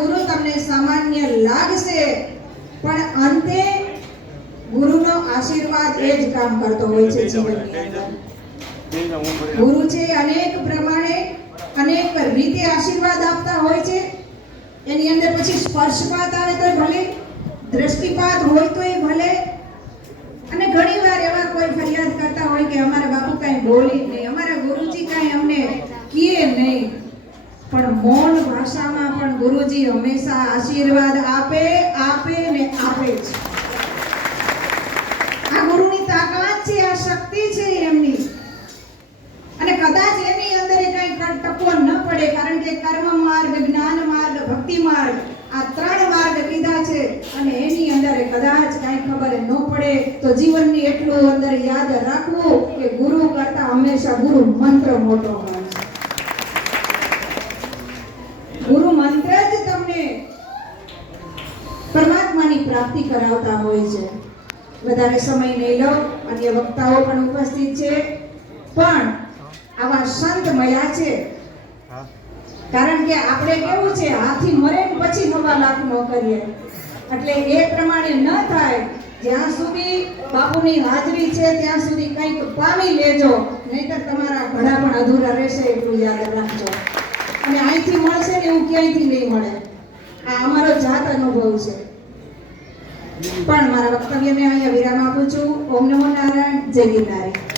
ગુરુ તમને સામાન્ય લાગશે, પણ અંતે ગુરુનો આશીર્વાદ એ જ કામ કરતો હોય છે ગુરુ છે અનેક પ્રમાણે અનેક રીતે આશીર્વાદ આપતા હોય છે. એની અંદર પછી સ્પર્શપાત આવે તો ભલે, દ્રષ્ટિપાત હોય તો એ ભલે. અને ઘણીવાર એવા કોઈ ફરિયાદ કરતા હોય કે અમારા બાપુ કાંઈ બોલી નહીં અમારા ગુરુજી કાંઈ અમને કીએ નહીં પણ મૌન ભાષામાં પણ ગુરુજી હંમેશા આશીર્વાદ આપે આપે ને આપે છે આ ગુરુની તાકાત છે, આ શક્તિ છે એમની. અને કદાચ એની અંદર કઈ ટકો ન પડે, કારણ કે કર્મ માર્ગ, જ્ઞાન માર્ગ, ભક્તિ માર્ગ, આ ત્રણ માર્ગ કીધા છે. અને એની અંદર કદાચ કાંઈ ખબર ન પડે, તો જીવનની એટલું અંદર યાદ રાખવું કે ગુરુ કરતા હંમેશા ગુરુ મંત્ર મોટો હોય ગુરુ મંત્ર જ તમને પરમાત્માની પ્રાપ્તિ કરાવતા હોય છે. વધારે સમય નહીં લો અન્ય વક્તાઓ પણ ઉપસ્થિત છે. પણ આવા સંત મળ્યા છે. કારણ કે આપણે કેવું છે હાથી મરે પછી નવા લાખ ન કરીએ એટલે એ પ્રમાણે ન થાય. જ્યાં સુધી બાપુની હાજરી છે ત્યાં સુધી કંઈક પામી લેજો. નહીતર તમારા ઘડા પણ અધૂરા રહેશે એટલું યાદ રાખજો. અને અહીંથી મળશે ને એવું ક્યાંયથી નહીં મળે? આ અમારો જાત અનુભવ છે. પણ મારા વક્તવ્ય મેં અહીંયા વિરામ આપું છું. ઓમ નમો નારાયણ. જય ગિરનારી.